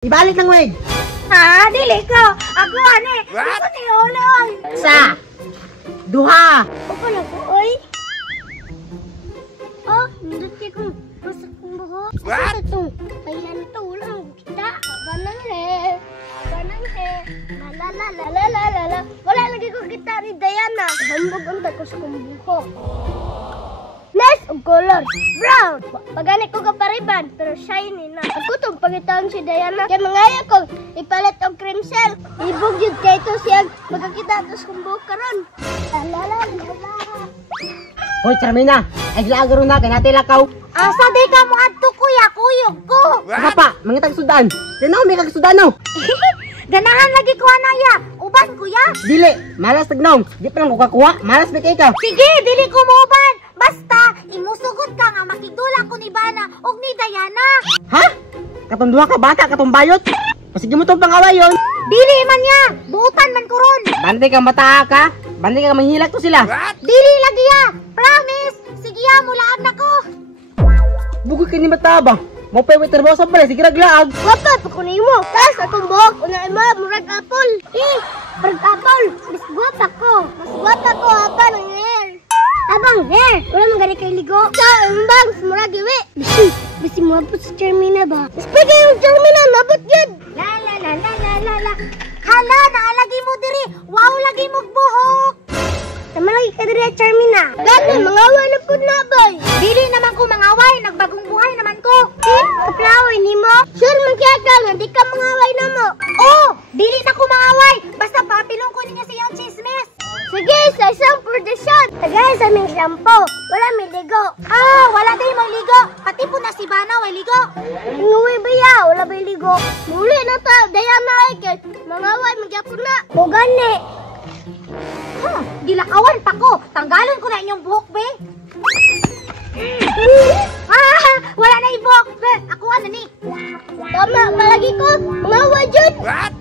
Ibalik ng wig. Ha? Dili ko. Ako ani. Ako ni Oloy. Sa. Duha. Ako na ko, oy. Oh, hindi ko. Basta kong buhok. What? Ito. Kailan ito? Wala akong kita. Banang he. Banang he. Lalalala. Wala lagi ko kita ni Diana. Hambog ang ko sa kong buhok. Nice og color. Brown. Pagani ko kapariban, pero shiny na. Ako itong pagitaon si Diana. Kaya mangaya ko, ipalit og cream shell. Ibog yun kay ito siya. Magkakita ito sa kong buhok karon. Lalalala. Hoy, Charmina. Ay, lagaro na. Kaya natin lakaw. Asa di ka mo adto kuya, kuyog ko. Saka pa, mga tagsudan. Yan may kagsudan no. Ganahan lagi ko anaya. Uban kuya. Dili, malas tagnong. Di pa lang ko kakuha. Malas ba ikaw? Sige, dili ko mo uban. Basta, imusugot ka nga makigula ko ni Bana o ni Diana. Ha? Katong duha ka bata, katong bayot. Pasige mo itong pangaway yun. Dili man niya. Buutan man ko ron. Bantay kang bata ka. Bantay kang manghilak to sila. Dili lagi ya. Promise. Sige ya, mulaan na ko. Bugoy ka ni bata ba? Mau pa waiter boss pala, sige raglaag. Wapa, pakunay mo. Tapos atong buhok, unay mo, murag apple. Murag apple. Mas guwapa ko. Mas guwapa ko, apa ng hair. Abang hair. Wala mong gani kay ligo. Sa umbang, murag iwi. Bisi mo po si Charmina ba? Speaking yung Charmina, nabot yun. La. Hala, naalagi mo diri. Wow, lagi mo buhok. Tama lagi ka diri, Charmina. Gani, mangaway na po na, boy. Dili naman ko mangaway. Nagbagong buhay naman ko. Kaplaway ni mo? Sure, magkiyaka nga. Di ka mangaway na mo. Oh, dili na ko mangaway. Basta papilong ko niya sa iyong chismis. Sige, sa isang production. Tagay sa aming shampoo. Wala may ligo. Ah, wala tayo mang ligo. Pati po na si Bana, way ligo. Nguwi ba ya? Wala ba ligo? Muli na ta. Diana ay kay mangaway, magyapon na. O gani. Gilakawan pa ko. Tanggalon ko na inyong buhok, be. Wala na yung buhok, be. Ako ano ni? Tama, malagi ko. Mangaway dyan. What?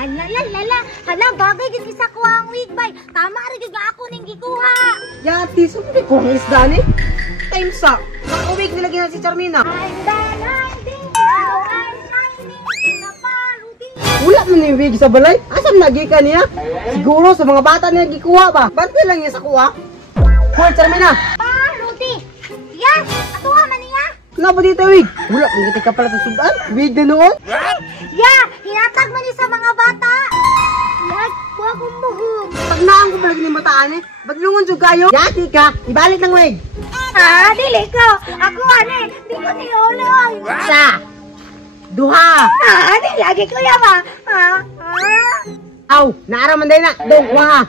Lala. Hala, bagay gid sa ko ang wig bay. Tama ra gyud ako ning gikuha. Yati, sumuli ko ang isda ni. Time sa. Nakawig nila gina si Charmina. Wala man yung wig sa balay. Asam nagi ka niya? Siguro sa mga bata niya gikuha ba? Bante lang niya sa kuha. Hoy, Charmina. Rudy. Yan, atuwa man niya. Kenapa dito wig? Wala, hindi ka pala susudan. Wig na noon. Ya, hinatag man niya sa mga bata. Yan, kuha kong buhok. Pag naang ko pala ni mataan eh. Baglungon jud kayo. Yati ka, ibalik ng wig. Ha, dili ko. Ako ani, di ko ni Oloy. Sa. Duha. Ha, di lagi ko ya ba? Ha? Aw, naaraman din na. Dong, kuha.